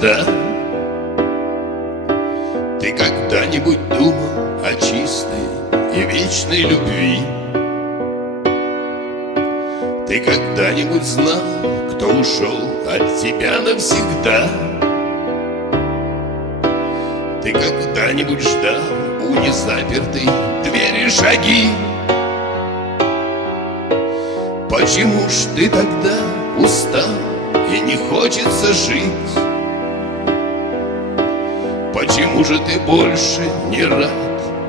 звезда. Ты когда-нибудь думал о чистой и вечной любви? Ты когда-нибудь знал, кто ушел от тебя навсегда? Ты когда-нибудь ждал у незапертой двери шаги? Почему ж ты тогда устал и не хочется жить? Почему же ты больше не рад,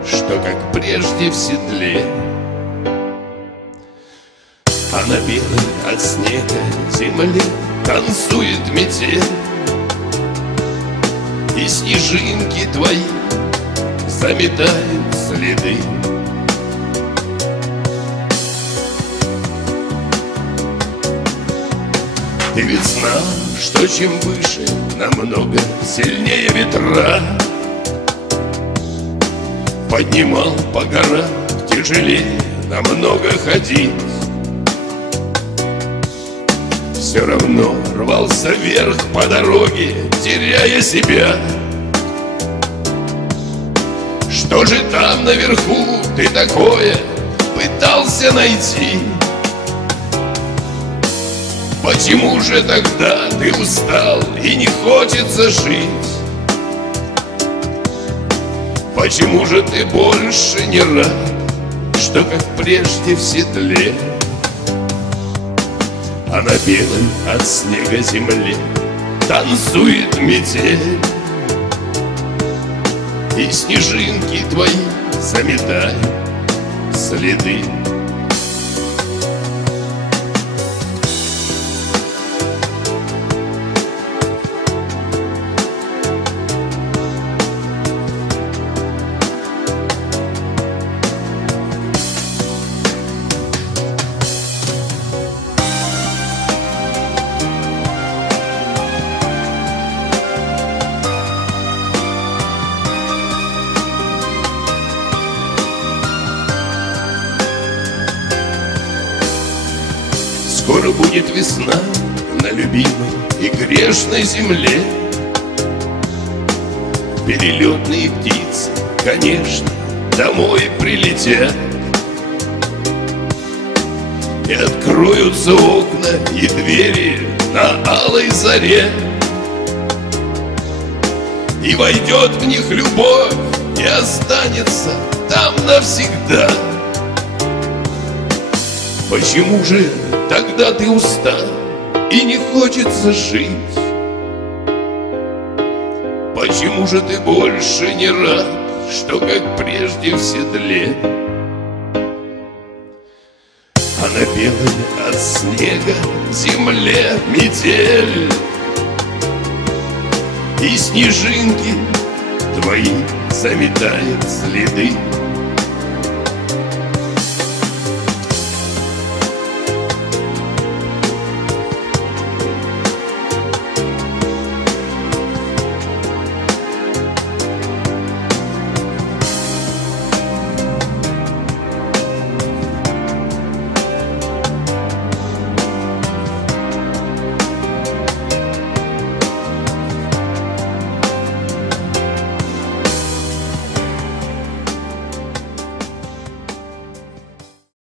что как прежде в седле? А на белой от снега земле танцует метель, и снежинки твои заметают следы. Ты ведь знал, что чем выше, намного сильнее ветра. Поднимал по горам тяжелее намного ходить. Все равно рвался вверх по дороге, теряя себя. Что же там наверху ты такое пытался найти? Почему же тогда ты устал и не хочется жить? Почему же ты больше не рад, что как прежде в седле? А на белой от снега земле танцует метель, и снежинки твои заметают следы. Скоро будет весна на любимой и грешной земле. Перелетные птицы, конечно, домой прилетят, и откроются окна и двери на алой заре, и войдет в них любовь и останется там навсегда. Почему же тогда ты устал и не хочется жить? Почему же ты больше не рад, что как прежде в седле? А на белой от снега земле метель, и снежинки твои заметают следы.